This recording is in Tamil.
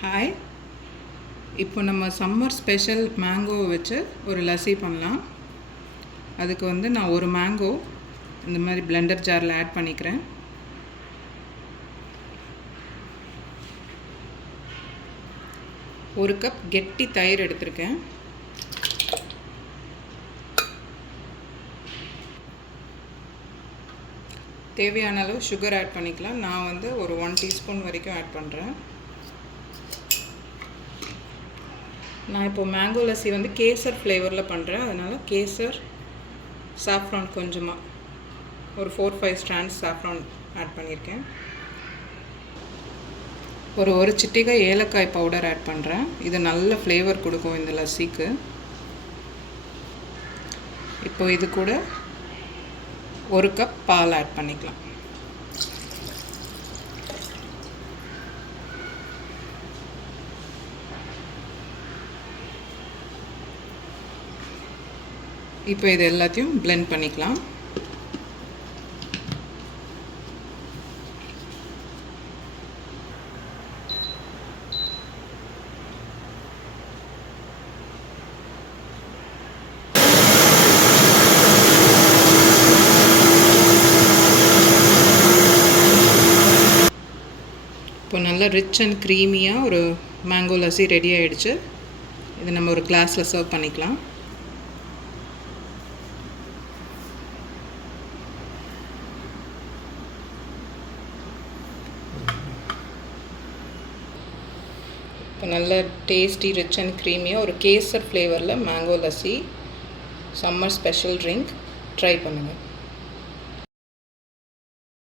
ஹாய். இப்போ நம்ம சம்மர் ஸ்பெஷல் மேங்கோவை வச்சு ஒரு லஸ்ஸி பண்ணலாம். அதுக்கு நான் ஒரு மேங்கோ இந்த மாதிரி பிளெண்டர் ஜாரில் ஆட் பண்ணிக்கிறேன். ஒரு கப் கெட்டி தயிர் எடுத்திருக்கேன். தேவையான அளவு சுகர் ஆட் பண்ணிக்கலாம். நான் ஒரு 1 டீஸ்பூன் வரைக்கும் ஆட் பண்ணுறேன். நான் இப்போது மேங்கோ லஸ்ஸி கேசர் ஃப்ளேவரில் பண்ணுறேன். அதனால் கேசர், சாஃப்ரான் கொஞ்சமாக ஒரு 4-5 ஸ்ட்ராண்ட்ஸ் சாஃப்ரான் ஆட் பண்ணியிருக்கேன். ஒரு சிட்டிகை ஏலக்காய் பவுடர் ஆட் பண்ணுறேன். இது நல்ல ஃப்ளேவர் கொடுக்கும் இந்த லஸ்ஸிக்கு. இப்போ இது கூட 1 கப் பால் ஆட் பண்ணிக்கலாம். இப்போ இது எல்லாத்தையும் blend பண்ணிக்கலாம். இப்போ நல்லா ரிச் அண்ட் க்ரீமியாக ஒரு மேங்கோ லஸ்ஸி ரெடி ஆகிடுச்சு. இது நம்ம ஒரு கிளாஸில் சர்வ் பண்ணிக்கலாம். இப்போ நல்ல டேஸ்டி, ரிச் அண்ட் க்ரீமியாக ஒரு கேசர் ஃப்ளேவரில் mango lassi summer special drink try பண்ணுங்கள்.